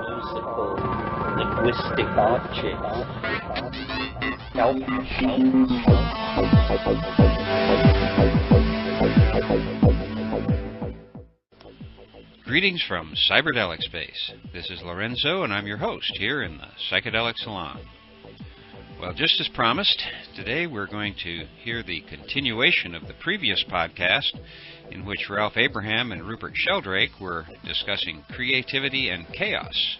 musical linguistic objects. Greetings from Cyberdelic Space. This is Lorenzo, and I'm your host here in the Psychedelic Salon. Well, just as promised, today we're going to hear the continuation of the previous podcast in which Ralph Abraham and Rupert Sheldrake were discussing creativity and chaos.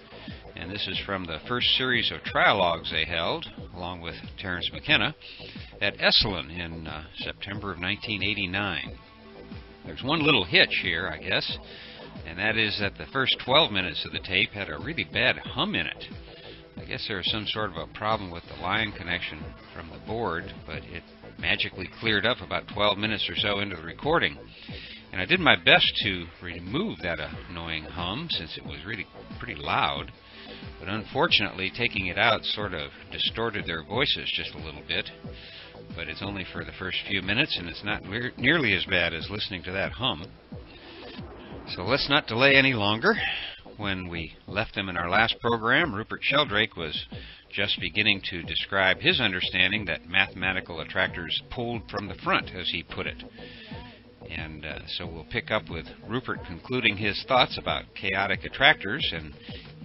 And this is from the first series of trialogues they held, along with Terence McKenna, at Esalen in September of 1989. There's one little hitch here, I guess, and that is that the first 12 minutes of the tape had a really bad hum in it. I guess there was some sort of a problem with the line connection from the board, but it magically cleared up about 12 minutes or so into the recording. And I did my best to remove that annoying hum, since it was really pretty loud. But unfortunately, taking it out sort of distorted their voices just a little bit. But it's only for the first few minutes, and it's not nearly as bad as listening to that hum. So let's not delay any longer. When we left them in our last program, Rupert Sheldrake was just beginning to describe his understanding that mathematical attractors pulled from the front, as he put it. And so we'll pick up with Rupert concluding his thoughts about chaotic attractors, and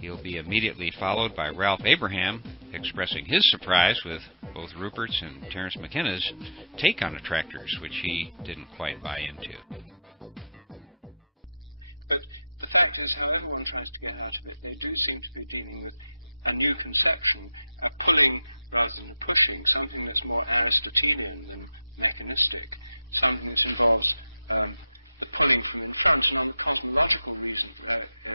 he'll be immediately followed by Ralph Abraham expressing his surprise with both Rupert's and Terence McKenna's take on attractors, which he didn't quite buy into. But the fact is, however one tries to get out of it, they do seem to be dealing with a new conception, a pulling rather than a pushing, something that's more Aristotelian than mechanistic, something that involves the pulling from in front. And on the cosmological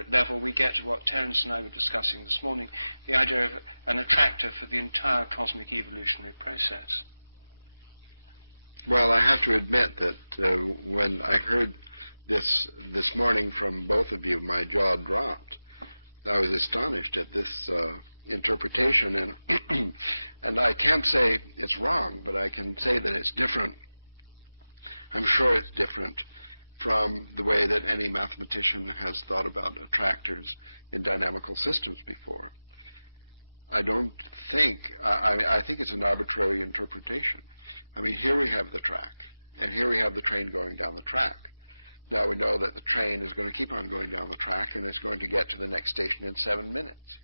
level, we get to what Terence and I were discussing this morning, the idea of an attractor for the entire cosmic evolutionary process. Well, I have to admit that when I heard this morning from both of you, my jaw dropped. I was astonished at this interpretation, and and I can't say it's wrong, but I can say that it's different. I'm sure it's different from the way that any mathematician has thought about attractors in dynamical systems before. I don't think, I think it's an arbitrary interpretation. I mean, here we have the track, and here we have the train going down the track. Now we know that the train is going to keep on going down the track, and it's going to get to the next station in 7 minutes.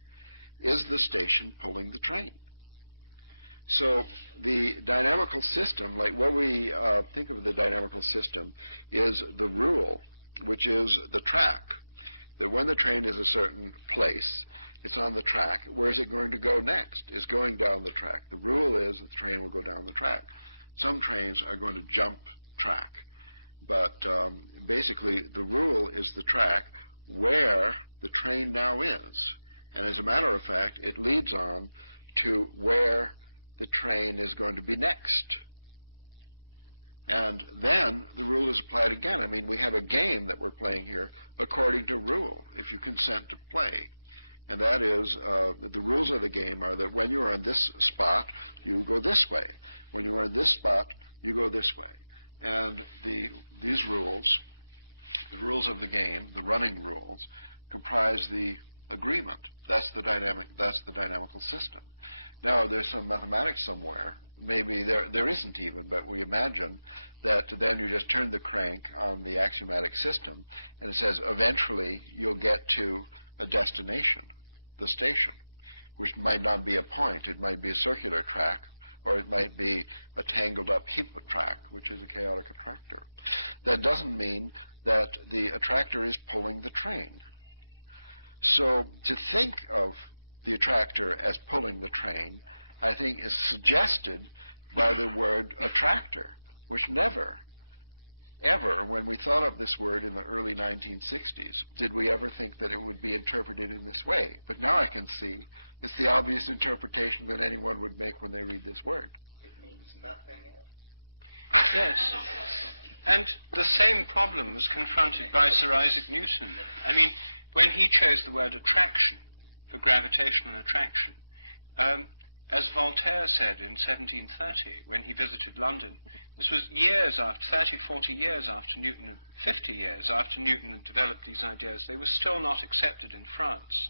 Is the station pulling the train? So the dynamical system, like what we think of the dynamical system, is the rule, which is the track. That when the train is a certain place, it's on the track. Where is it going to go next? It's going down the track. The rule is that the train will go down the track. Some trains are going to jump track. But basically, the rule is the track where the train now is. And as a matter of fact, it leads on to where the train is going to be next. And then the rule is applied again. I mean, we have a game that we're playing here according to rule, if you consent to play. And that is, the rules of the game are that when you are in this spot, you go this way. When you are in this spot, you go this way. And these rules, the rules of the game, the running rules, comprise the agreement. That's the dynamical system. Now, there's some mathematics somewhere. Maybe there isn't even, but we imagine that then you just turn the crank on the axiomatic system, and it says eventually you'll get to a destination, the station, which might not be a point. It might be a circular track, or it might be a tangled-up heap of track, which is a chaotic attractor. That doesn't mean that the attractor is pulling the train. So to think of the attractor as pulling the train, I think is suggested by the word attractor, which never, ever, when we thought of this word in the early 1960s, did we ever think that it would be interpreted in this way. But now I can see it's the obvious interpretation that anyone would make when they read this word. It means nothing else. Yes. And the same problem was confronted by Sir Isaac Newton. I mean, when he chose the word attraction for gravitational attraction, as Voltaire said in 1730 when he visited London. This was years after, 30, 40 years after Newton, 50 years after Newton had developed these ideas. They were still not accepted in France.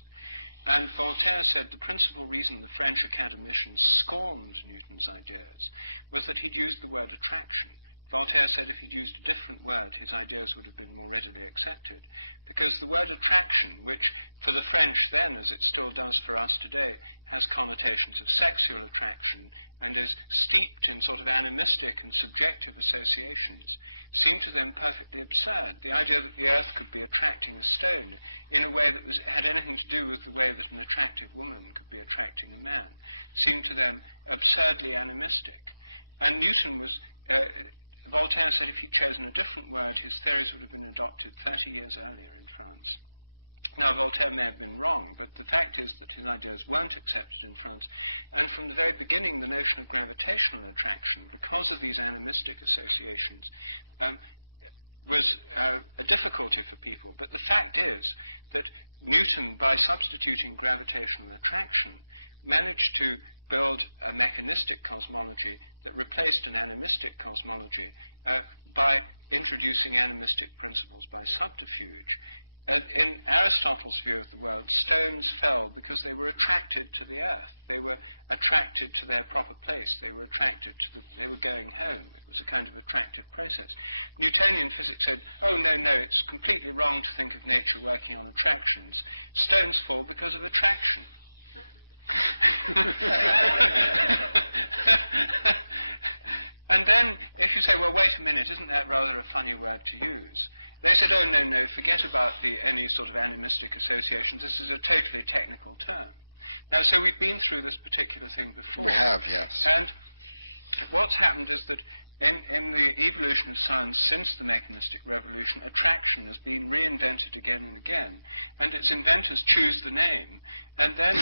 And Voltaire said the principal reason the French academicians scorned Newton's ideas was that he'd used the word attraction. Voltaire said if he'd used a different word, his ideas would have been more readily accepted. Because the word attraction, which for the French then, as it still does for us today, has connotations of sexual attraction and is steeped in sort of animistic and subjective associations, seemed to them perfectly absurd. The idea that the earth could be attracting a stone in a way that had anything to do with the way that an attractive woman could be attracting a man seemed to them absurdly animistic. And Newton was... Voltaire said if he'd chosen a different word, his theories would have been adopted 30 years earlier in France. Now, Voltaire may have been wrong, but the fact is that his ideas weren't accepted in France, and from the very beginning, the notion of gravitational attraction, because of these animistic associations, was a difficulty for people. But the fact is that Newton, by substituting gravitational attraction, managed to build a mechanistic cosmology that replaced an animistic cosmology by introducing animistic principles by subterfuge. In Aristotle's view of the world, stones fell because they were attracted to the earth. They were attracted to their proper place. They were attracted to they were going home. It was a kind of attractive process. Newtonian physics said, oh, no, it's completely wrong to think of nature working on attractions. Stones fall because of attraction. And then, if you say, well, wait a minute, isn't that rather a funny word to use? They said, oh, no, forget about any sort of animistic associations. This is a totally technical term. Now, so we've been through this particular thing before. We have, yes. And what's happened is that in the evolution of science since the mechanistic revolution, attraction has been reinvented again and again. And its inventors choose the name, and then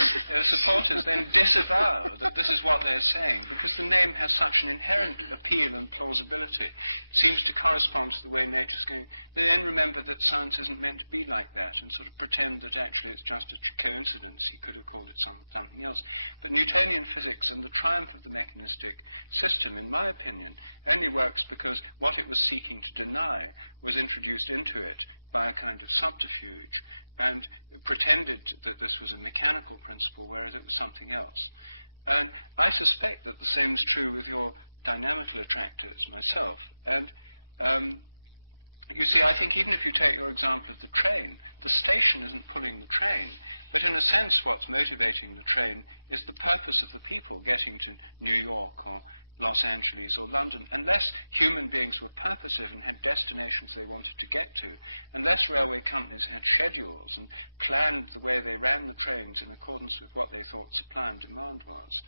supporters then disavow that this is what they're saying, because the name has such an inherent appeal and plausibility. It seems to correspond to the way nature's going. They then remember that science isn't meant to be like that, and sort of pretend that actually it's just a coincidence. He could have called it something else. But Newtonian physics and the triumph of the mechanistic system, in my opinion, only works because what it was seeking to deny was introduced into it by a kind of subterfuge, and pretended that this was a mechanical principle, whereas it was something else. And I suspect that the same is true with your dynamical attractors myself. And you see, I think even if you take your example of the train, the station isn't pulling the train, but in a sense what's motivating the train is the purpose of the people getting to New York or Los Angeles or London. Unless human beings were purposive and had destinations they wanted to get to, unless railway companies had schedules and planned the way they ran the trains in accordance with what they thought supply and demand was,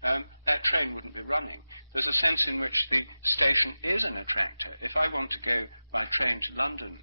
that train wouldn't be running. There's a sense in which the station is an attractor. If I want to go by train to London,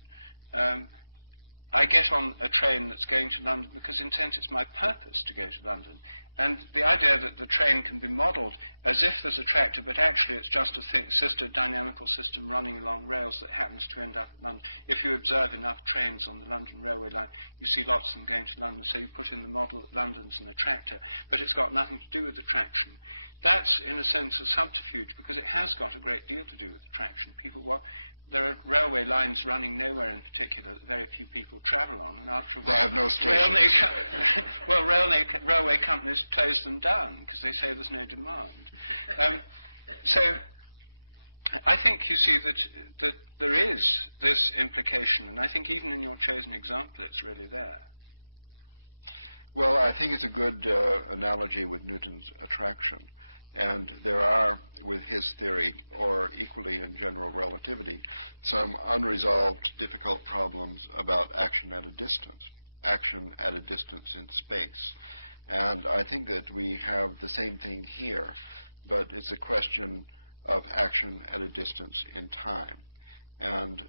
I get on a train that's going to London because in sense it's my purpose to go to London. And the idea that the train can be modelled as if there's a tractor, but actually it's just a dynamical system running along rails that happens to end up in London. If you observe enough trains on the London railway line, you see lots of them going to London, so you put in the model that London's an attractor, but it's got nothing to do with attraction. That's, in a sense, a subterfuge, because it has got a great deal to do with attraction. There are railway lines running nowhere in particular that very few people travel on, and after a while, they have no stations. Railway companies close them down because they say there's no demand. So I think you see that there is this implication, and I think even in your chosen example, it's really there. Well, I think it's a good analogy with Newton's attraction. And there are, with his theory, or equally in general relativity, some unresolved difficult problems about action at a distance in space. And I think that we have the same thing here, but it's a question of action at a distance in time. And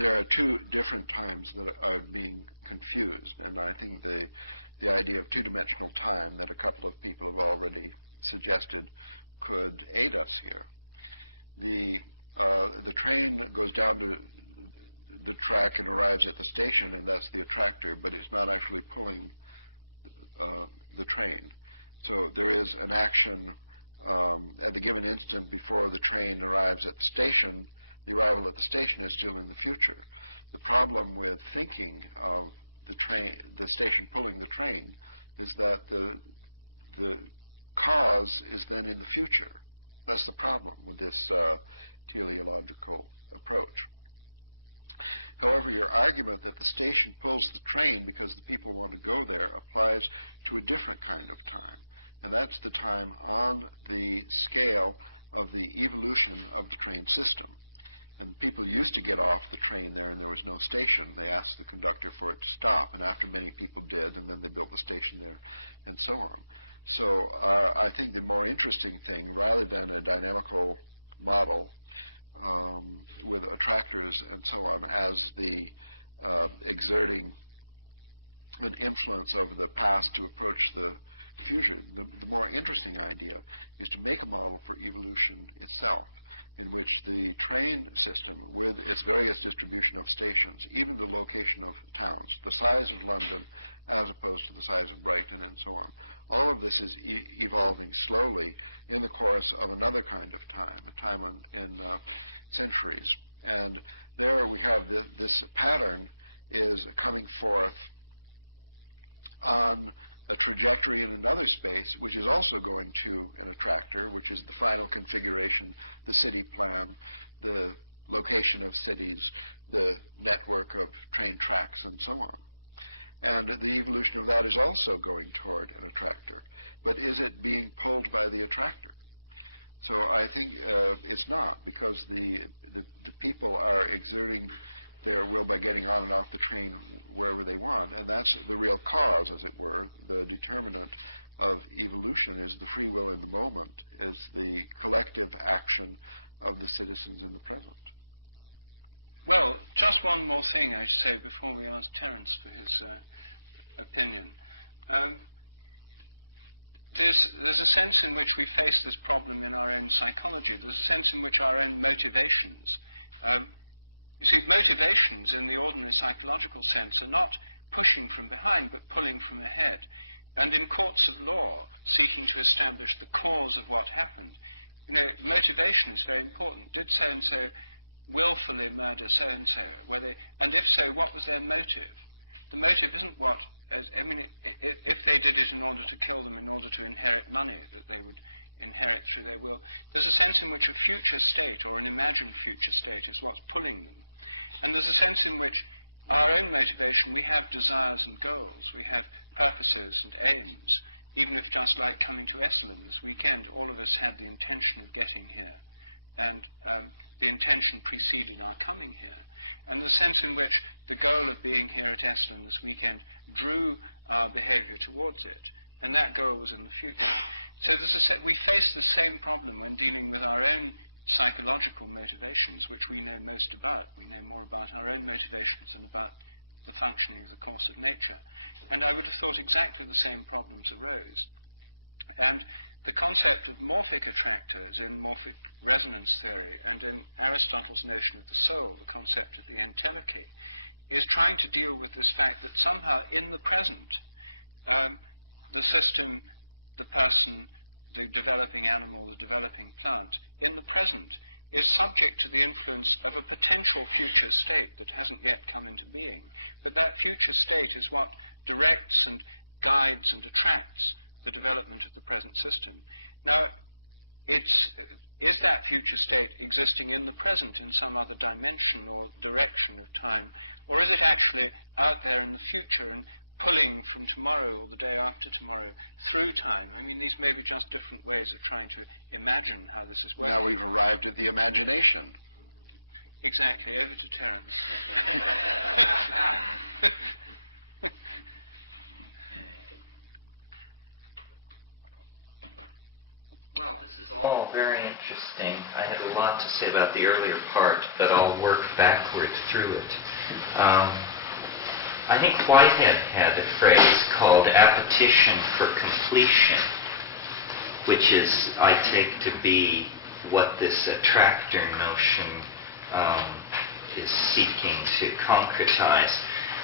there are two different times that are being confused, and I think the idea of two-dimensional time that a couple of people have already suggested could aid us here. The train goes down to the track and arrives at the station, and that's the attractor, but it's not actually pulling the train. So there is an action at the given instant before the train arrives at the station. The arrival at the station is still in the future. The problem with thinking of the station pulling the train, is that the cause is then in the future. That's the problem with this teleological approach. However, your argument that the station pulls the train because the people want to go there applies to a different kind of time. And that's the time on the scale of the evolution of the train system. And people used to get off the train there and there was no station. They asked the conductor for it to stop, and after many people did, and then they built the station there, and so on. So I think the more interesting thing, rather than a dynamical model with attractors and so on as the exerting an influence over the past to approach the future, the more interesting idea is to make a model for evolution itself, in which the train system, with its various distribution of stations, even the location of towns, the size of London as opposed to the size of Brighton and so on, all of this is evolving slowly in the course of another kind of time, a time in centuries. And there we have this pattern is coming forth on a trajectory in another space, which is also going to an attractor, which is the final configuration, the city plan, the location of cities, the network of train tracks, and so on. And the evolution of that is also going toward an attractor. But is it being pulled by the attractor? So I think it's not, because the people are exerting their will by getting on and off the train wherever they want, and that's the real cause, as it were. The determinant of evolution is the free will in the moment, is the collective action of the citizens in the present. Well, just one more thing I should say before we ask Terence for his opinion. There's a sense in which we face this problem in our own psychology. There's a sense in which our own motivations you see, motivations in the ordinary psychological sense are not pushing from behind, but pulling from ahead. And in courts of law, seeking to establish the cause of what happened, motivation is very important. Did so-and-so willfully murder so-and-so? And if so, what was their motive? The motive isn't if they did it in order to kill them, in order to inherit money that they would inherit through their will, there's a sense in which a future state or an imagined future state is what's pulling them. And there's a sense in which our own motivation, we have desires and goals, we have purposes and aims. Even if, just like coming to Esalen this weekend, all of us had the intention of getting here, and the intention preceded our coming here. And the sense in which the goal of being here at Esalen this weekend drew our behavior towards it, and that goal was in the future. So we face the same problem when dealing with our own psychological motivations, which we know most about. We know more about our own motivations than about the functioning of the course of nature. And I would have thought exactly the same problems arose. And the concept of morphic attractors in morphic resonance theory and in Aristotle's notion of the soul, the concept of the entelechy, is trying to deal with this fact that somehow in the present, the system, the person, the developing animal, the developing plant, in the present is subject to the influence of a potential future state that hasn't yet come into being. But that future state is what directs and guides and attracts the development of the present system. Now, is that future state existing in the present in some other dimension or direction of time, or is it actually out there in the future and pulling from tomorrow or the day after tomorrow through time? I mean, these may be just different ways of trying to imagine how this is working. Now we've arrived at the imagination. Exactly. Over to Terence. Well, this is all very interesting. I had a lot to say about the earlier part, but I'll work backward through it. I think Whitehead had a phrase called appetition for completion, which is, I take to be what this attractor notion is seeking to concretize.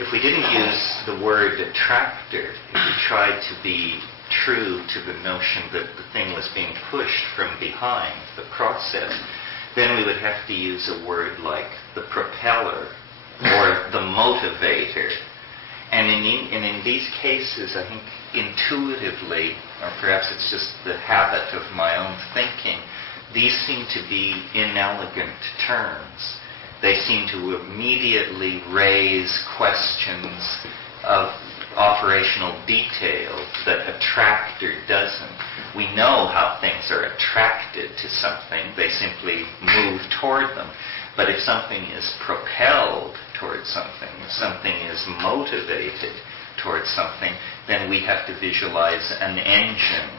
If we didn't use the word attractor, if we tried to be true to the notion that the thing was being pushed from behind the process, then we would have to use a word like the propeller or the motivator. And in these cases, I think intuitively, or perhaps it's just the habit of my own thinking, these seem to be inelegant terms. They seem to immediately raise questions of operational detail that attractor doesn't. We know how things are attracted to something. They simply move toward them. But if something is propelled towards something, if something is motivated towards something, then we have to visualize an engine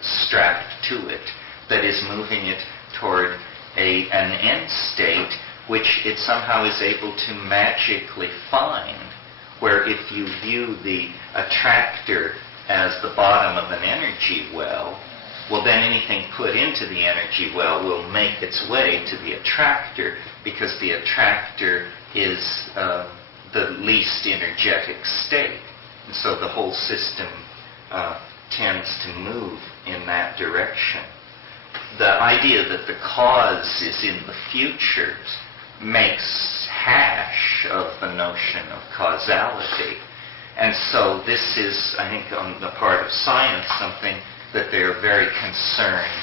strapped to it that is moving it toward an end state which it somehow is able to magically find, where if you view the attractor as the bottom of an energy well, then anything put into the energy well will make its way to the attractor, because the attractor is the least energetic state. And so the whole system tends to move in that direction. The idea that the cause is in the future makes hash of the notion of causality. And so this is, I think, on the part of science, something that they're very concerned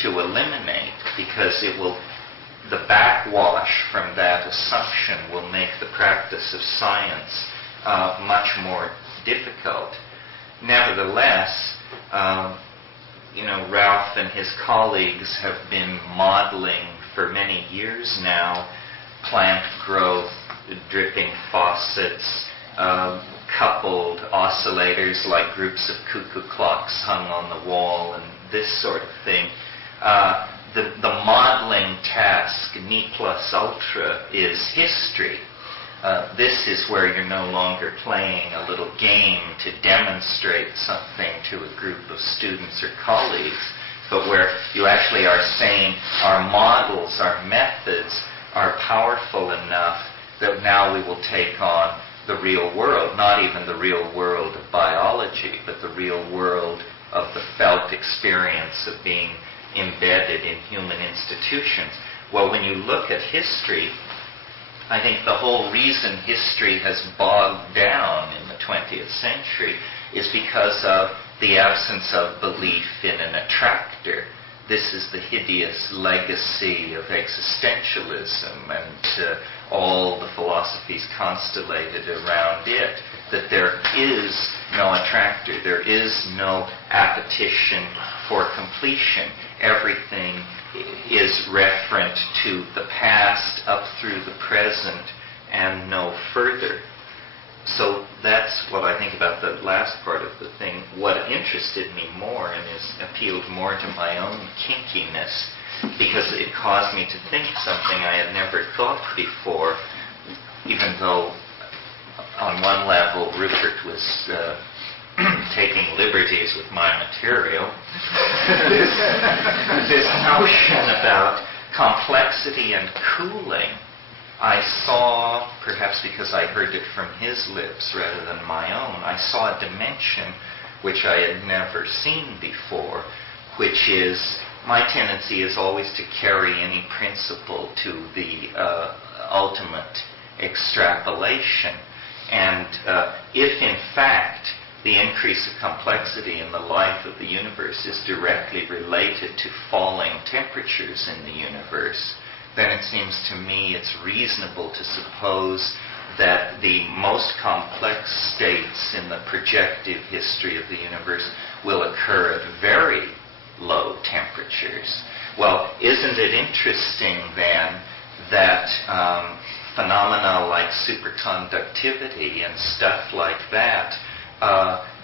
to eliminate, because the backwash from that assumption will make the practice of science much more difficult. Nevertheless, Ralph and his colleagues have been modeling for many years now plant growth, dripping faucets, coupled oscillators like groups of cuckoo clocks hung on the wall, and this sort of thing. The modeling task, ne plus ultra, is history. This is where you're no longer playing a little game to demonstrate something to a group of students or colleagues, but where you actually are saying our models, our methods are powerful enough that now we will take on the real world, not even the real world of biology, but the real world of the felt experience of being embedded in human institutions. Well, when you look at history, I think the whole reason history has bogged down in the 20th century is because of the absence of belief in an attractor. This is the hideous legacy of existentialism and all the philosophies constellated around it, that there is no attractor, there is no appetition for completion. Everything is referent to the past up through the present and no further. So that's what I think about the last part of the thing. What interested me more and appealed more to my own kinkiness, because it caused me to think something I had never thought before, even though on one level Rupert was taking liberties with my material. This notion about complexity and cooling, I saw, perhaps because I heard it from his lips rather than my own, I saw a dimension which I had never seen before, which is my tendency is always to carry any principle to the ultimate extrapolation. And if in fact the increase of complexity in the life of the universe is directly related to falling temperatures in the universe, then it seems to me it's reasonable to suppose that the most complex states in the projective history of the universe will occur at very low temperatures. Well, isn't it interesting then that phenomena like superconductivity and stuff like that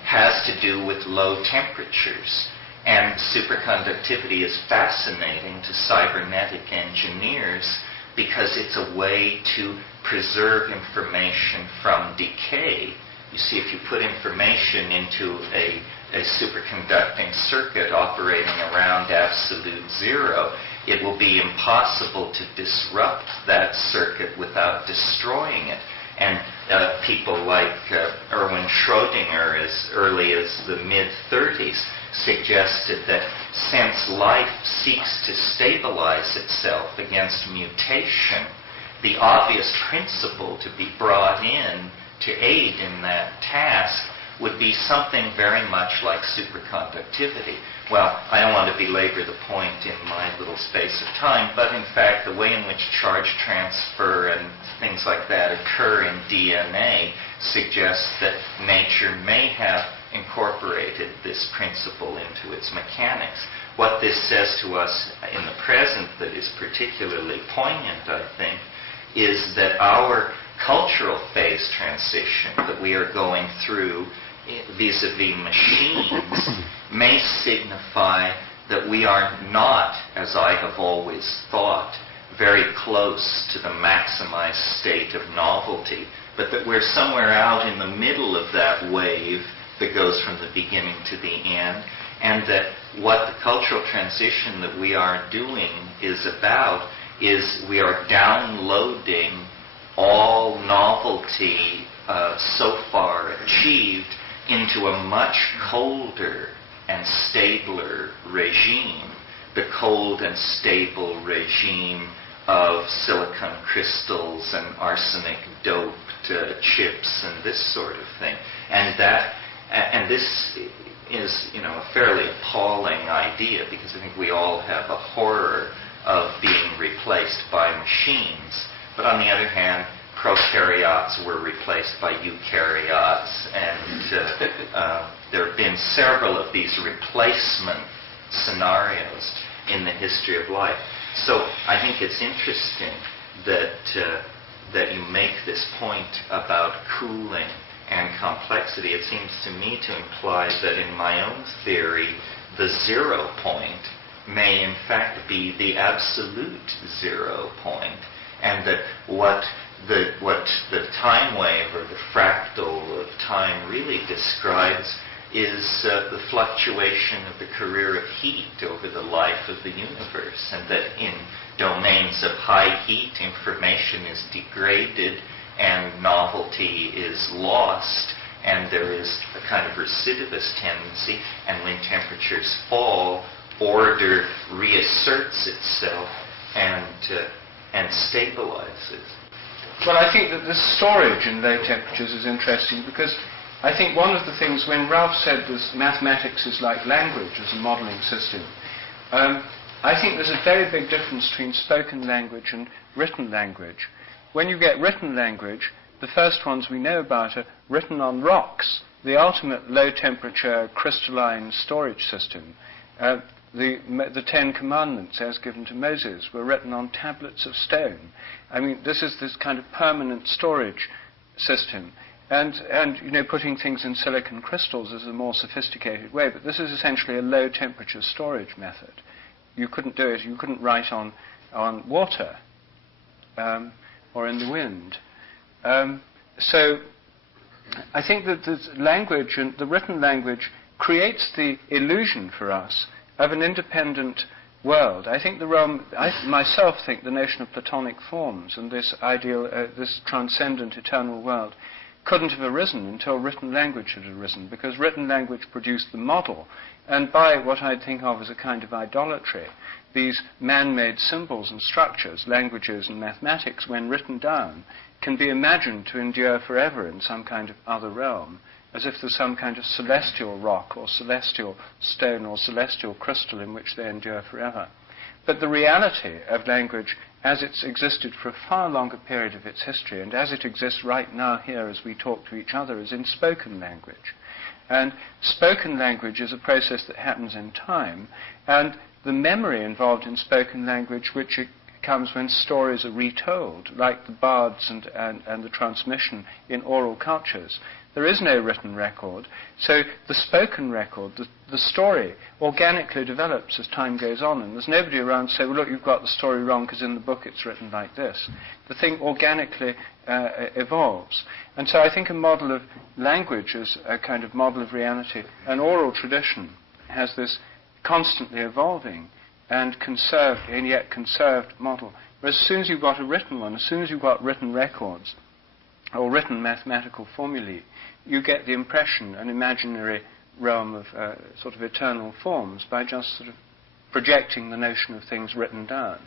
has to do with low temperatures? And superconductivity is fascinating to cybernetic engineers because it's a way to preserve information from decay. You see, if you put information into a superconducting circuit operating around absolute zero, it will be impossible to disrupt that circuit without destroying it. And people like Erwin Schrödinger, as early as the mid-30s, suggested that since life seeks to stabilize itself against mutation, the obvious principle to be brought in to aid in that task would be something very much like superconductivity. Well, I don't want to belabor the point in my little space of time, but in fact the way in which charge transfer and things like that occur in DNA suggests that nature may have incorporated this principle into its mechanics. What this says to us in the present that is particularly poignant, I think, is that our cultural phase transition that we are going through vis-a-vis machines may signify that we are not, as I have always thought, very close to the maximized state of novelty, but that we're somewhere out in the middle of that wave that goes from the beginning to the end, and that what the cultural transition that we are doing is about is we are downloading all novelty so far achieved into a much colder and stabler regime, the cold and stable regime of silicon crystals and arsenic-doped chips and this sort of thing. And this is, a fairly appalling idea, because I think we all have a horror of being replaced by machines. But on the other hand, prokaryotes were replaced by eukaryotes, and there have been several of these replacement scenarios in the history of life. So I think it's interesting that you make this point about cooling and complexity. It seems to me to imply that in my own theory, the 0 point may in fact be the absolute 0 point, and that what the time wave or the fractal of time really describes is the fluctuation of the career of heat over the life of the universe, and that in domains of high heat, information is degraded and novelty is lost, and there is a kind of recidivist tendency, and when temperatures fall, order reasserts itself and stabilizes. Well, I think that the storage in low temperatures is interesting, because I think one of the things, when Ralph said this mathematics is like language as a modeling system, I think there's a very big difference between spoken language and written language. When you get written language, the first ones we know about are written on rocks, the ultimate low-temperature crystalline storage system. The Ten Commandments, as given to Moses, were written on tablets of stone. I mean, this is this kind of permanent storage system. And putting things in silicon crystals is a more sophisticated way, but this is essentially a low-temperature storage method. You couldn't do it. You couldn't write on water or in the wind. So I think that the language, and the written language, creates the illusion for us of an independent world. I think I myself think the notion of Platonic forms and this ideal, this transcendent eternal world couldn't have arisen until written language had arisen, because written language produced the model, and by what I'd think of as a kind of idolatry, these man-made symbols and structures, languages and mathematics, when written down, can be imagined to endure forever in some kind of other realm, as if there's some kind of celestial rock or celestial stone or celestial crystal in which they endure forever. But the reality of language, as it's existed for a far longer period of its history, and as it exists right now here as we talk to each other, is in spoken language. And spoken language is a process that happens in time, and the memory involved in spoken language, which comes when stories are retold, like the bards and the transmission in oral cultures. There is no written record, so the spoken record, the story, organically develops as time goes on, and there's nobody around to say, well, look, you've got the story wrong because in the book it's written like this. The thing organically evolves. And so I think a model of language as a kind of model of reality, an oral tradition has this constantly evolving and conserved, and yet conserved model. Whereas as soon as you've got a written one, as soon as you've got written records, or written mathematical formulae, you get the impression, an imaginary realm of sort of eternal forms, by just sort of projecting the notion of things written down.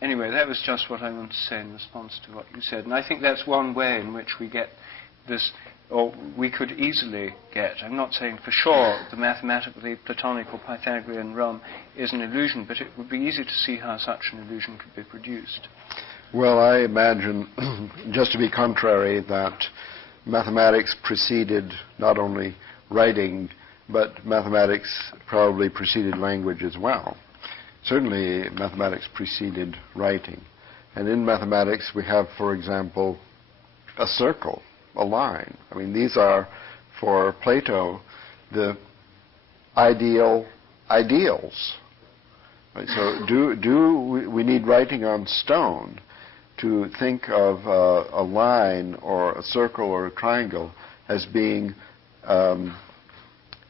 Anyway, that was just what I wanted to say in response to what you said. And I think that's one way in which we get this, or we could easily get, I'm not saying for sure the mathematically Platonic or Pythagorean realm is an illusion, but it would be easy to see how such an illusion could be produced. Well, I imagine, just to be contrary, that mathematics preceded not only writing, but mathematics probably preceded language as well. Certainly, mathematics preceded writing. And in mathematics, we have, for example, a circle, a line. I mean, these are, for Plato, the ideals. Right? So we need writing on stone to think of a line or a circle or a triangle as being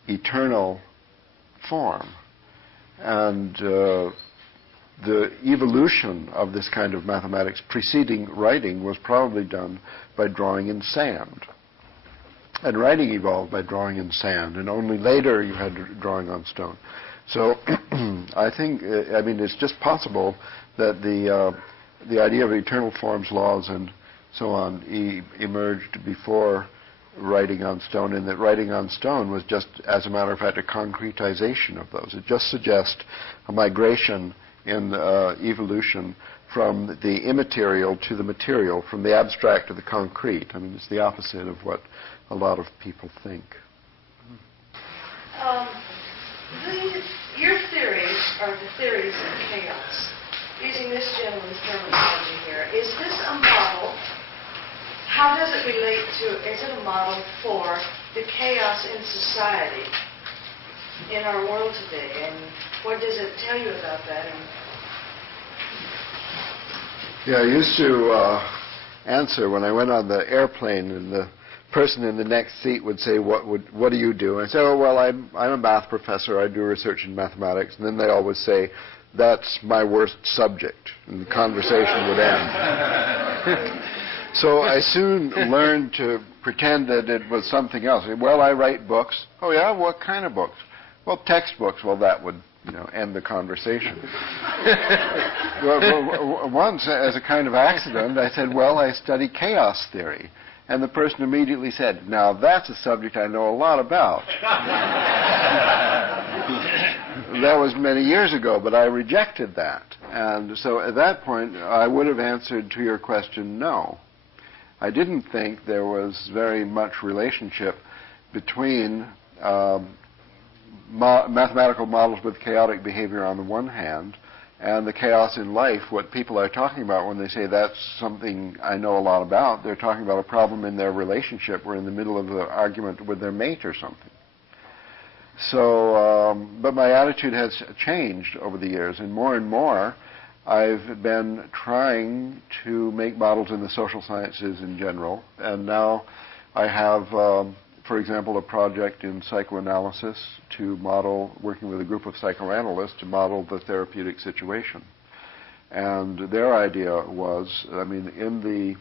eternal form. And the evolution of this kind of mathematics preceding writing was probably done by drawing in sand. And writing evolved by drawing in sand, and only later you had drawing on stone. So I think, it's just possible that the idea of eternal forms, laws, and so on emerged before writing on stone, and that writing on stone was just, as a matter of fact, a concretization of those. It just suggests a migration in evolution from the immaterial to the material, from the abstract to the concrete. I mean, it's the opposite of what a lot of people think. Your theories are the theories of chaos. Using this gentleman's terminology here, is this a model? How does it relate to, is it a model for the chaos in society, in our world today? And what does it tell you about that? Yeah, I used to answer when I went on the airplane, and the person in the next seat would say, what do you do? And I say, oh, well, I'm a math professor. I do research in mathematics. And then they always say, that's my worst subject. And the conversation would end. So I soon learned to pretend that it was something else. Well, I write books. Oh, yeah? What kind of books? Well, textbooks. Well, that would end the conversation. Once, as a kind of accident, I said, well, I study chaos theory. And the person immediately said, now that's a subject I know a lot about. That was many years ago, but I rejected that. And so at that point, I would have answered to your question, no. I didn't think there was very much relationship between mathematical models with chaotic behavior on the one hand and the chaos in life. What people are talking about when they say that's something I know a lot about, they're talking about a problem in their relationship or in the middle of the argument with their mate or something. So, but my attitude has changed over the years, and more I've been trying to make models in the social sciences in general, and now I have, for example, a project in psychoanalysis to model, working with a group of psychoanalysts to model the therapeutic situation. And their idea was, in the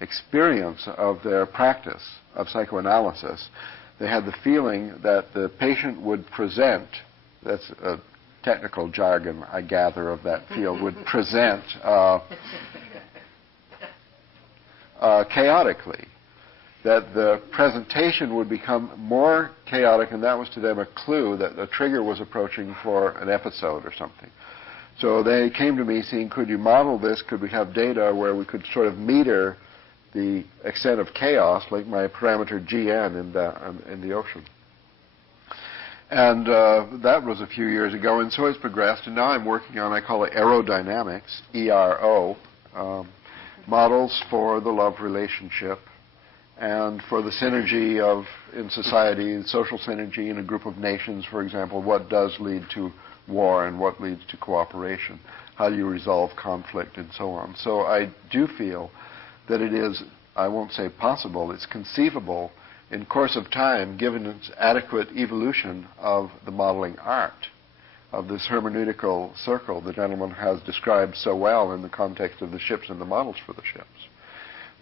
experience of their practice of psychoanalysis, they had the feeling that the patient would present, that's a technical jargon, I gather, of that field, would present chaotically. That the presentation would become more chaotic, and that was to them a clue that a trigger was approaching for an episode or something. So they came to me saying, could you model this? Could we have data where we could sort of meter the extent of chaos, like my parameter Gn in the ocean? And that was a few years ago, and so it's progressed, and now I'm working on, I call it aerodynamics, ERO, models for the love relationship and for the synergy in society, social synergy in a group of nations, for example, what does lead to war and what leads to cooperation, how do you resolve conflict and so on. So I do feel that it is, I won't say possible, it's conceivable in course of time, given its adequate evolution of the modeling art, of this hermeneutical circle the gentleman has described so well in the context of the ships and the models for the ships.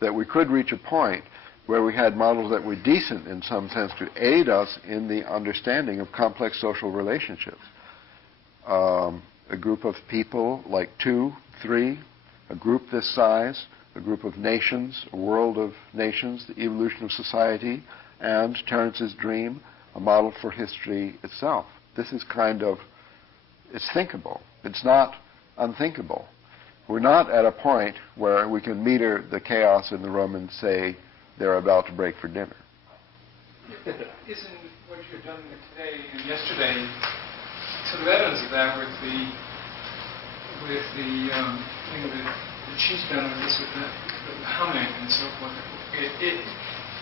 That we could reach a point where we had models that were decent in some sense to aid us in the understanding of complex social relationships. A group of people, like 2, 3, a group this size, a group of nations, a world of nations, the evolution of society, and Terence's dream, a model for history itself. This is it's thinkable. It's not unthinkable. We're not at a point where we can meter the chaos in the room and say they're about to break for dinner. Isn't what you've done today and yesterday sort of evidence of that with the thing that she's done with this, with the humming and so forth? It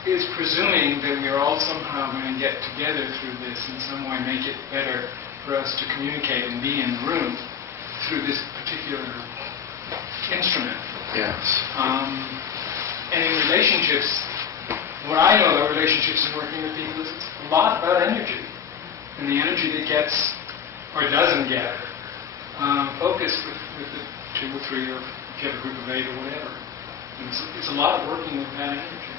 is presuming that we are all somehow going to get together through this in some way, make it better for us to communicate and be in the room through this particular instrument. Yes. And in relationships, what I know about relationships and working with people is it's a lot about energy. And the energy that gets, or doesn't get, focused with the 2 or 3, or if you have a group of 8 or whatever. And it's a lot of working with that energy.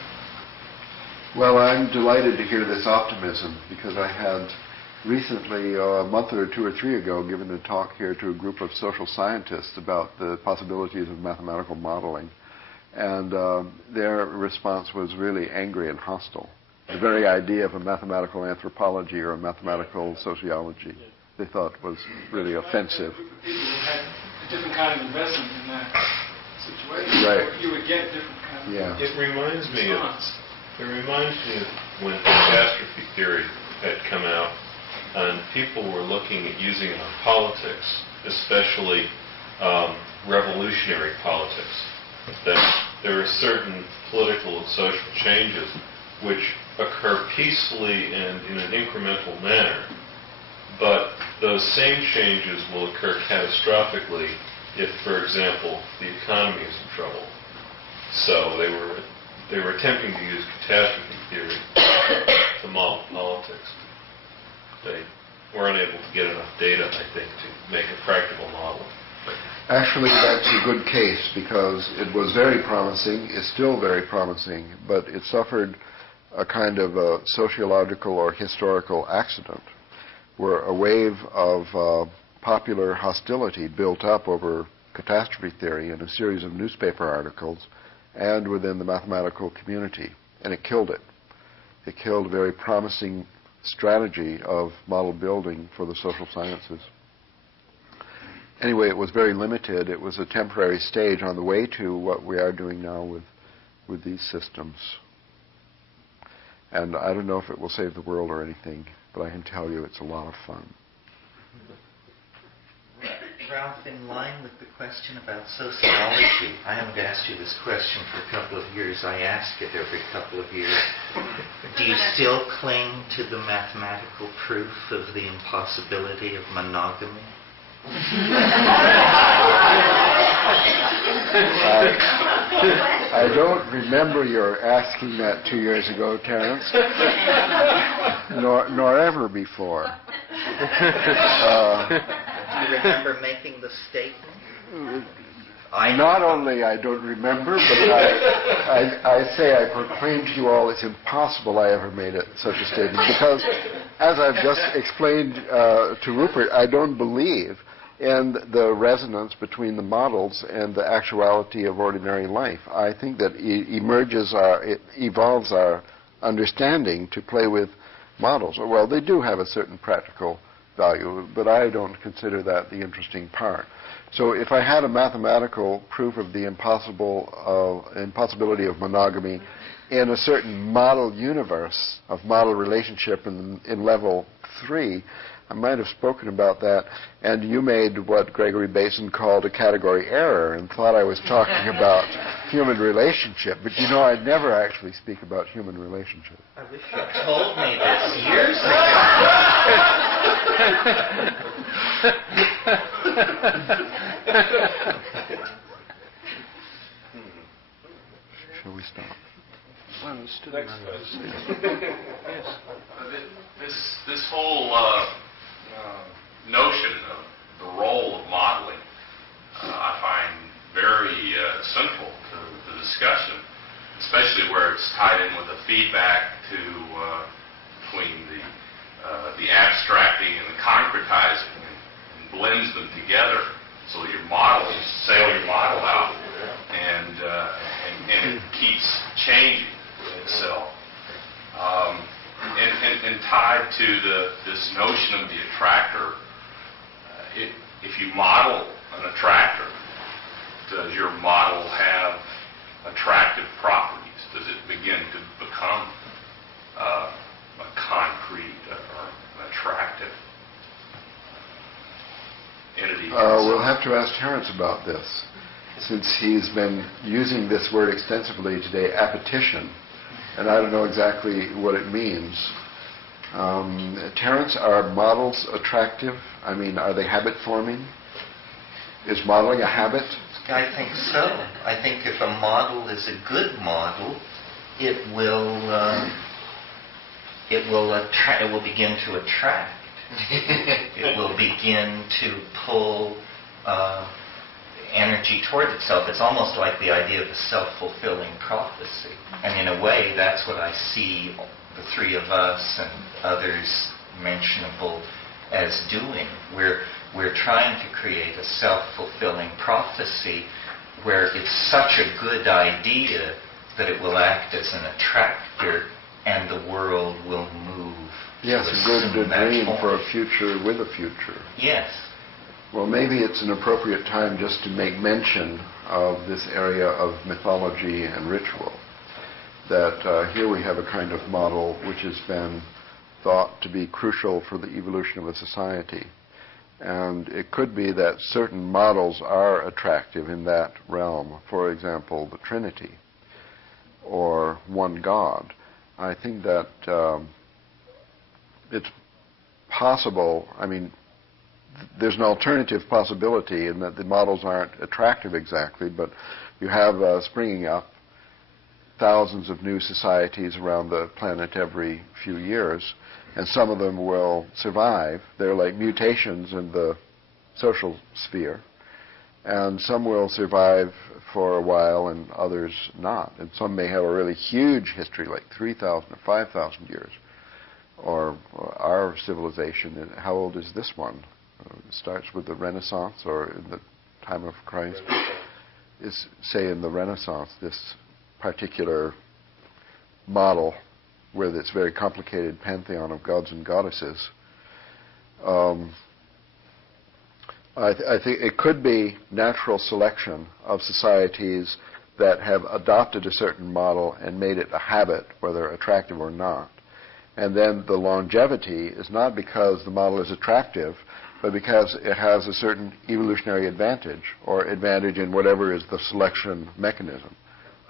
Well, I'm delighted to hear this optimism because I had recently, a month or 2 or 3 ago, given a talk here to a group of social scientists about the possibilities of mathematical modeling. And their response was really angry and hostile. The very idea of a mathematical anthropology or a mathematical sociology they thought was really offensive. People who had a different kind of investment in that situation, right. You would get a different kind of It reminds me response. of when catastrophe theory had come out, and people were looking at using it on politics, especially revolutionary politics. That there are certain political and social changes which occur peacefully and in an incremental manner, but those same changes will occur catastrophically if, for example, the economy is in trouble. So they were attempting to use catastrophe theory to model politics. They were unable to get enough data, I think, to make a practical model. Actually, that's a good case because it was very promising, it's still very promising, but it suffered a kind of a sociological or historical accident where a wave of popular hostility built up over catastrophe theory in a series of newspaper articles and within the mathematical community, and it killed it. It killed a very promising strategy of model building for the social sciences. Anyway, it was very limited. It was a temporary stage on the way to what we are doing now with these systems. And I don't know if it will save the world or anything, but I can tell you it's a lot of fun. Ralph, in line with the question about sociology, I haven't asked you this question for a couple of years. I ask it every couple of years. Do you still cling to the mathematical proof of the impossibility of monogamy? I don't remember your asking that 2 years ago, Terence, nor ever before. Do you remember making the statement? Not only I don't remember, but I say I proclaim to you all it's impossible I ever made such a statement because, as I've just explained to Rupert, I don't believe in the resonance between the models and the actuality of ordinary life. I think that it evolves our understanding to play with models. Well, they do have a certain practical value, but I don't consider that the interesting part. So if I had a mathematical proof of the impossibility of monogamy in a certain model universe of model relationship in level 3, I might have spoken about that, and you made what Gregory Basin called a category error and thought I was talking about human relationship. But you know, I never actually speak about human relationship. I wish you told me this years ago. Shall we stop? Next question. Yes. This whole notion of the role of modeling, I find very central to the discussion, especially where it's tied in with a feedback between the abstracting and the concretizing, and blends them together so your sail your model out, and it keeps changing itself. And tied to this notion of the attractor, if you model an attractor, does your model have attractive properties? Does it begin to become a concrete or an attractive entity? We'll have to ask Terence about this, since he's been using this word extensively today, appetition, and I don't know exactly what it means. Terence, are models attractive? I mean, are they habit-forming? Is modeling a habit? I think so. I think if a model is a good model, it will begin to attract. It will begin to pull energy toward itself. It's almost like the idea of a self-fulfilling prophecy. And in a way, that's what I see the three of us and others mentionable as doing. We're trying to create a self-fulfilling prophecy where it's such a good idea that it will act as an attractor and the world will move. Yes, a good dream for a future with a future. Yes. Well, maybe it's an appropriate time just to make mention of this area of mythology and ritual. That here we have a kind of model which has been thought to be crucial for the evolution of a society. And it could be that certain models are attractive in that realm. For example, the Trinity or one God. I think that it's possible, I mean, there's an alternative possibility in that the models aren't attractive exactly, but you have springing up thousands of new societies around the planet every few years, and some of them will survive. They're like mutations in the social sphere, and some will survive for a while and others not. And some may have a really huge history, like 3,000 or 5,000 years. Or our civilization, how old is this one? It starts with the Renaissance or in the time of Christ. Is, say, in the Renaissance, this particular model with its very complicated pantheon of gods and goddesses. I think it could be natural selection of societies that have adopted a certain model and made it a habit, whether attractive or not. And then the longevity is not because the model is attractive, but because it has a certain evolutionary advantage, or advantage in whatever is the selection mechanism.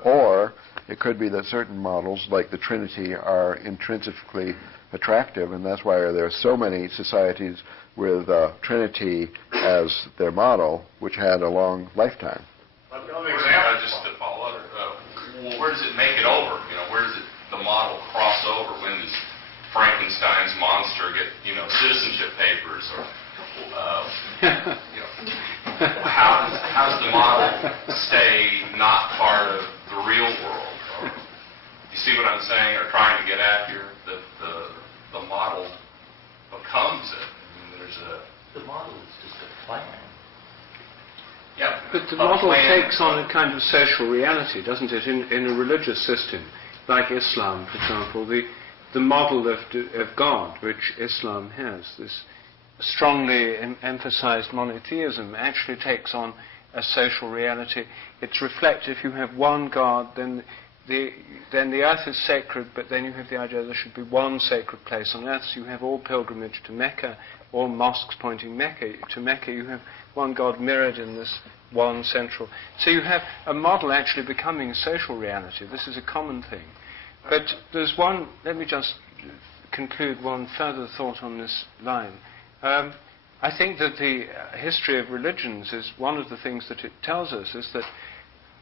Or it could be that certain models, like the Trinity, are intrinsically attractive, and that's why there are so many societies with Trinity as their model, which had a long lifetime. Another example, just to follow up, well, where does it make it over? You know, where does the model cross over? When does Frankenstein's monster get, citizenship papers, or how does the model stay not part of the real world? Or, you see what I'm saying, or trying to get at here? That the model becomes it. I mean, the model is just a plan. Yeah, but the model takes on a kind of social reality, doesn't it? In a religious system, like Islam, for example, the model of God, which Islam has, this strongly emphasized monotheism, actually takes on a social reality. It's reflected. If you have one God, then the earth is sacred, but then you have the idea there should be one sacred place on earth. So you have all pilgrimage to Mecca, all mosques pointing to Mecca. You have one God mirrored in this one central. So you have a model actually becoming a social reality. This is a common thing. But there's one, let me just conclude one further thought on this line. I think that the history of religions is one of the things that it tells us is that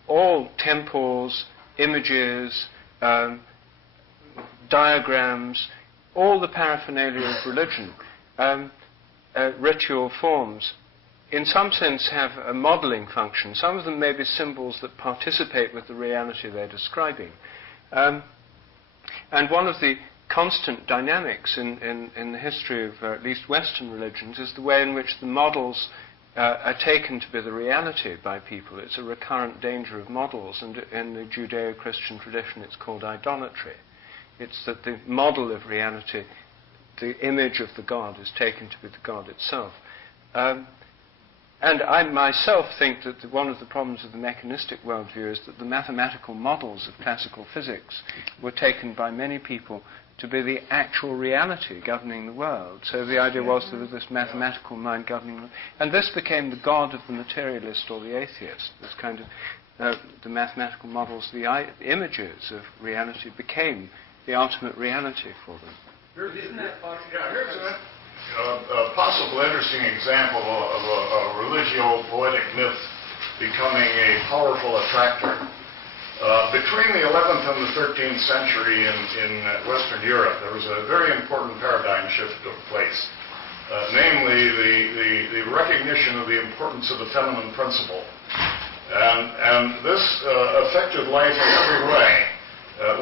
all temples, images, diagrams, all the paraphernalia of religion ritual forms, in some sense, have a modeling function. Some of them may be symbols that participate with the reality they're describing. And one of the constant dynamics in the history of at least Western religions is the way in which the models are taken to be the reality by people. It's a recurrent danger of models, and in the Judeo-Christian tradition it's called idolatry. It's that the model of reality, the image of the God, is taken to be the God itself. And I myself think that one of the problems of the mechanistic worldview is that the mathematical models of classical physics were taken by many people to be the actual reality governing the world. So the idea was there was this mathematical mind governing the world. And this became the God of the materialist or the atheist. This kind of, the mathematical models, the images of reality became the ultimate reality for them. Isn't that possible? Here's a possible interesting example of a religio-poetic myth becoming a powerful attractor. Between the 11th and the 13th century in Western Europe, there was a very important paradigm shift took place. Namely, the recognition of the importance of the feminine principle. And this affected life in every way.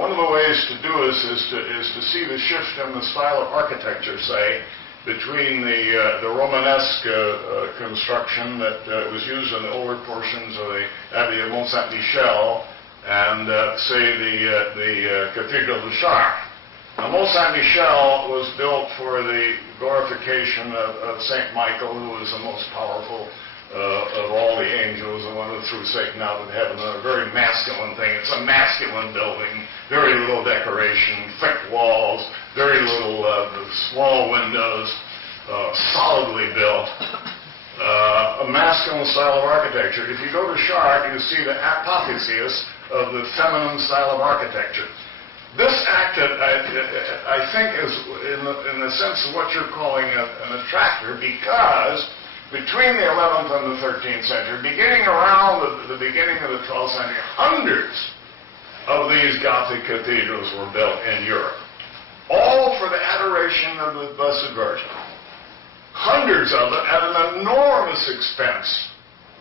One of the ways to do this is to see the shift in the style of architecture, say, between the Romanesque construction that was used in the older portions of the Abbey of Mont Saint-Michel and, say, the Cathedral de Chartres. Now, Mont Saint-Michel was built for the glorification of Saint Michael, who was the most powerful of all the angels, the one who threw Satan out of heaven. A very masculine thing. It's a masculine building, very little decoration, thick walls, very little small windows, solidly built. A masculine style of architecture. If you go to Chartres, you see the apotheosis of the feminine style of architecture. This acted, I think, is in the sense of what you're calling an attractor, because between the 11th and the 13th century, beginning around the beginning of the 12th century, hundreds of these Gothic cathedrals were built in Europe, all for the adoration of the Blessed Virgin. Hundreds of them at an enormous expense,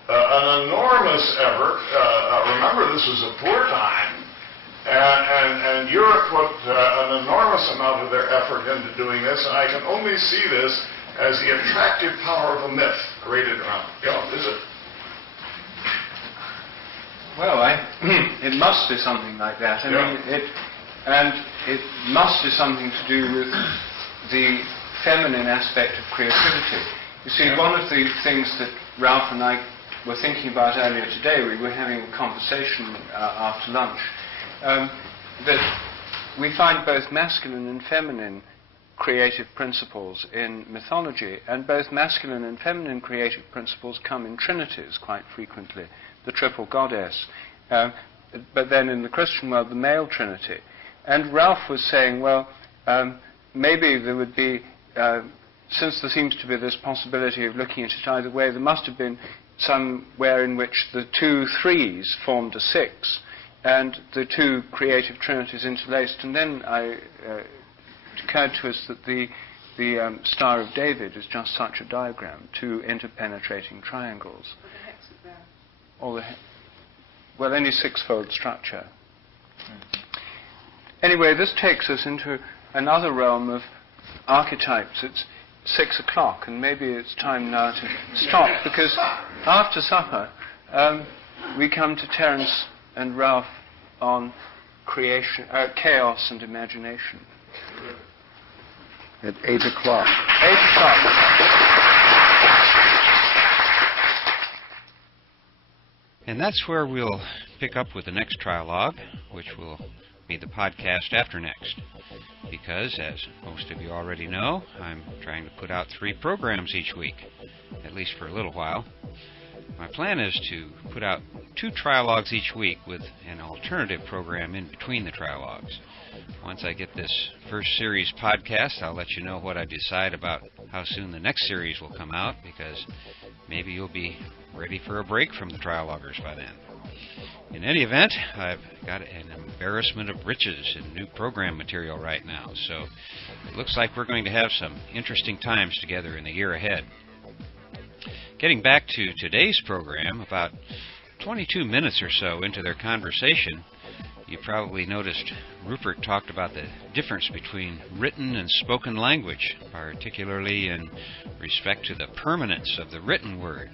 an enormous effort. Remember, this was a poor time, and Europe put an enormous amount of their effort into doing this, and I can only see this as the attractive power of a myth created around. Is it? Well, it must be something like that. I mean, it must be something to do with the feminine aspect of creativity. You see, one of the things that Ralph and I were thinking about earlier today, we were having a conversation after lunch, that we find both masculine and feminine creative principles in mythology, and both masculine and feminine creative principles come in trinities quite frequently, the triple goddess, but then in the Christian world, the male trinity. And Ralph was saying, well, maybe there would be, since there seems to be this possibility of looking at it either way, there must have been somewhere in which the two threes formed a six, and the two creative trinities interlaced, and then it occurred to us that the Star of David is just such a diagram, two interpenetrating triangles. Or well, any six-fold structure. Anyway, this takes us into another realm of archetypes. It's 6 o'clock, and maybe it's time now to stop, because after supper we come to Terence and Ralph on creation, chaos and imagination. At 8 o'clock. 8 o'clock. And that's where we'll pick up with the next trialogue, which will be the podcast after next. Because, as most of you already know, I'm trying to put out 3 programs each week, at least for a little while. My plan is to put out 2 trialogues each week with an alternative program in between the trialogues. Once I get this first series podcast, I'll let you know what I decide about how soon the next series will come out, because maybe you'll be ready for a break from the trialoguers by then. In any event, I've got an embarrassment of riches in new program material right now, so it looks like we're going to have some interesting times together in the year ahead. Getting back to today's program, about 22 minutes or so into their conversation, you probably noticed Rupert talked about the difference between written and spoken language, particularly in respect to the permanence of the written word.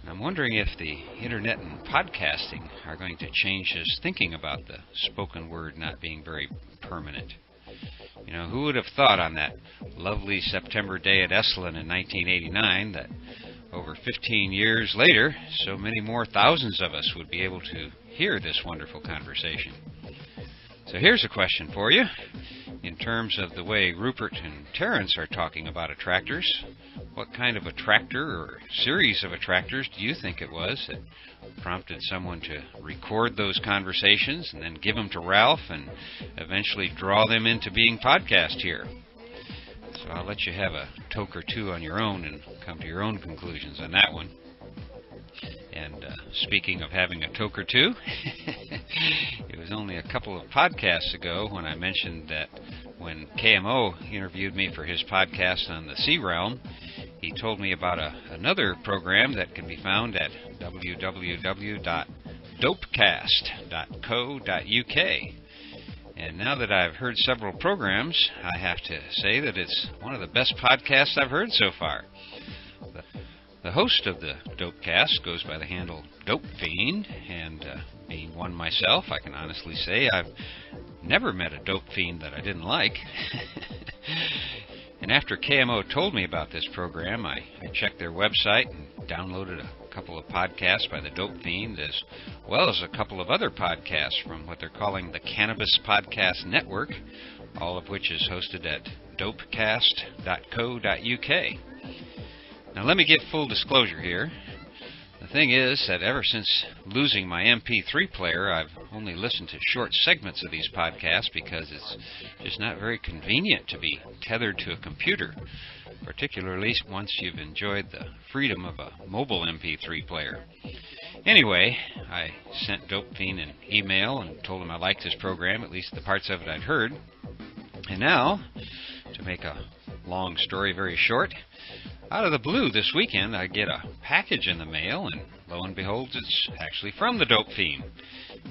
And I'm wondering if the internet and podcasting are going to change his thinking about the spoken word not being very permanent. You know, who would have thought on that lovely September day at Esalen in 1989 that over 15 years later, so many more thousands of us would be able to hear this wonderful conversation. So here's a question for you. In terms of the way Rupert and Terence are talking about attractors, what kind of attractor or series of attractors do you think it was that prompted someone to record those conversations and then give them to Ralph and eventually draw them into being podcast here? So I'll let you have a toke or two on your own and come to your own conclusions on that one. And speaking of having a toke or two, it was only a couple of podcasts ago when I mentioned that when KMO interviewed me for his podcast on the Sea Realm, he told me about another program that can be found at www.dopecast.co.uk. And now that I've heard several programs, I have to say that it's one of the best podcasts I've heard so far. The host of the Dopecast goes by the handle Dope Fiend, and being one myself, I can honestly say I've never met a dope fiend that I didn't like. And after KMO told me about this program, I checked their website and downloaded a couple of podcasts by the Dope Fiend, as well as a couple of other podcasts from what they're calling the Cannabis Podcast Network, all of which is hosted at dopecast.co.uk. Now let me give full disclosure here. The thing is that ever since losing my MP3 player, I've only listened to short segments of these podcasts because it's just not very convenient to be tethered to a computer, particularly once you've enjoyed the freedom of a mobile MP3 player. Anyway, I sent Dope Fiend an email and told him I liked his program, at least the parts of it I'd heard. And now, to make a long story very short, out of the blue this weekend, I get a package in the mail, and lo and behold, it's actually from the Dope Fiend.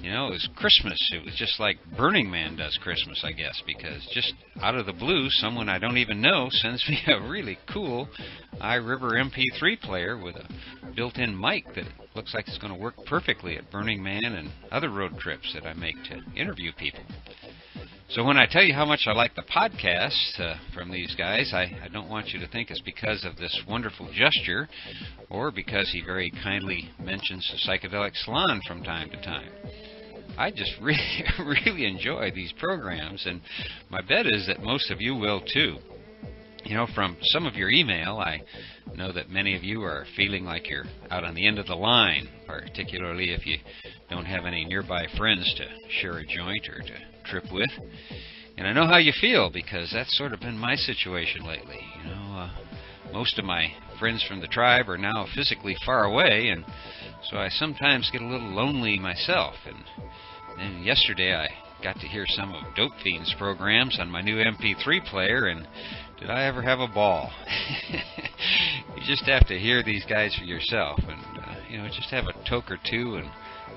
You know, it was Christmas. It was just like Burning Man does Christmas, I guess, because just out of the blue, someone I don't even know sends me a really cool iRiver MP3 player with a built-in mic that looks like it's going to work perfectly at Burning Man and other road trips that I make to interview people. So when I tell you how much I like the podcast from these guys, I don't want you to think it's because of this wonderful gesture or because he very kindly mentions the Psychedelic Salon from time to time. I just really enjoy these programs, and my bet is that most of you will too. You know, from some of your email, I know that many of you are feeling like you're out on the end of the line, particularly if you don't have any nearby friends to share a joint or to trip with. And I know how you feel, because that's sort of been my situation lately. You know, most of my friends from the tribe are now physically far away, and so I sometimes get a little lonely myself. And then yesterday I got to hear some of Dope Fiend's programs on my new MP3 player, and did I ever have a ball. You just have to hear these guys for yourself, and you know, just have a toke or two and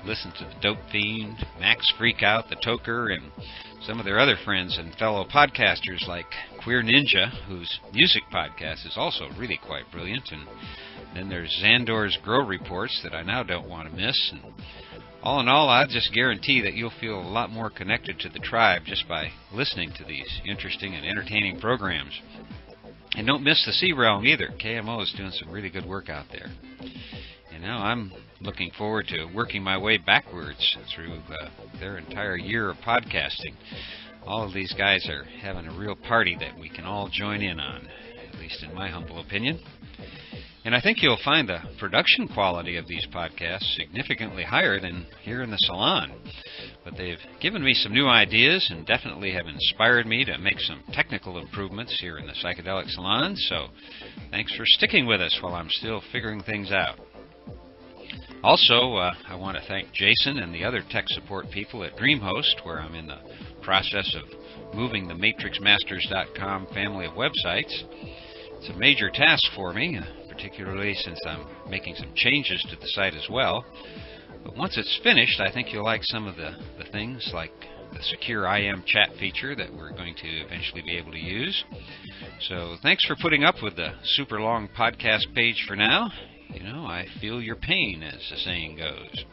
listen to the Dope Fiend, Max Freakout, the Toker, and some of their other friends and fellow podcasters like Queer Ninja, whose music podcast is also really quite brilliant. And then there's Xandor's Grow Reports that I now don't want to miss. And all in all, I just guarantee that you'll feel a lot more connected to the tribe just by listening to these interesting and entertaining programs. And don't miss the Sea Realm either. KMO is doing some really good work out there. And now I'm looking forward to working my way backwards through their entire year of podcasting. All of these guys are having a real party that we can all join in on, at least in my humble opinion. And I think you'll find the production quality of these podcasts significantly higher than here in the salon. But they've given me some new ideas and definitely have inspired me to make some technical improvements here in the Psychedelic Salon. So thanks for sticking with us while I'm still figuring things out. Also, I want to thank Jason and the other tech support people at DreamHost, where I'm in the process of moving the MatrixMasters.com family of websites. It's a major task for me, particularly since I'm making some changes to the site as well. But once it's finished, I think you'll like some of the things like the secure IM chat feature that we're going to eventually be able to use. So thanks for putting up with the super long podcast page for now. You know, I feel your pain, as the saying goes.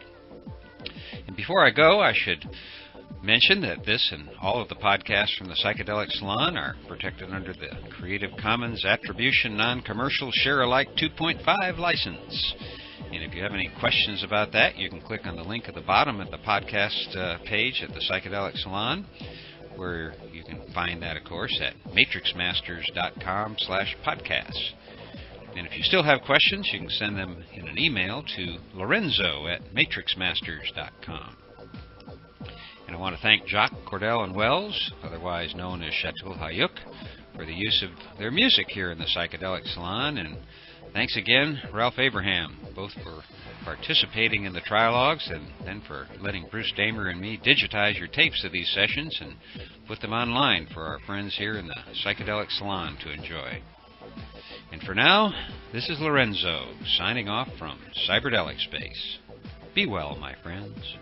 And before I go, I should mention that this and all of the podcasts from the Psychedelic Salon are protected under the Creative Commons Attribution Non-Commercial Share-alike 2.5 license. And if you have any questions about that, you can click on the link at the bottom of the podcast page at the Psychedelic Salon, where you can find that, of course, at matrixmasters.com/podcasts. And if you still have questions, you can send them in an email to lorenzo@matrixmasters.com. And I want to thank Jacques Cordell and Wells, otherwise known as Chateau Hayuk, for the use of their music here in the Psychedelic Salon. And thanks again, Ralph Abraham, both for participating in the trialogues and then for letting Bruce Damer and me digitize your tapes of these sessions and put them online for our friends here in the Psychedelic Salon to enjoy. And for now, this is Lorenzo, signing off from Cyberdelic Space. Be well, my friends.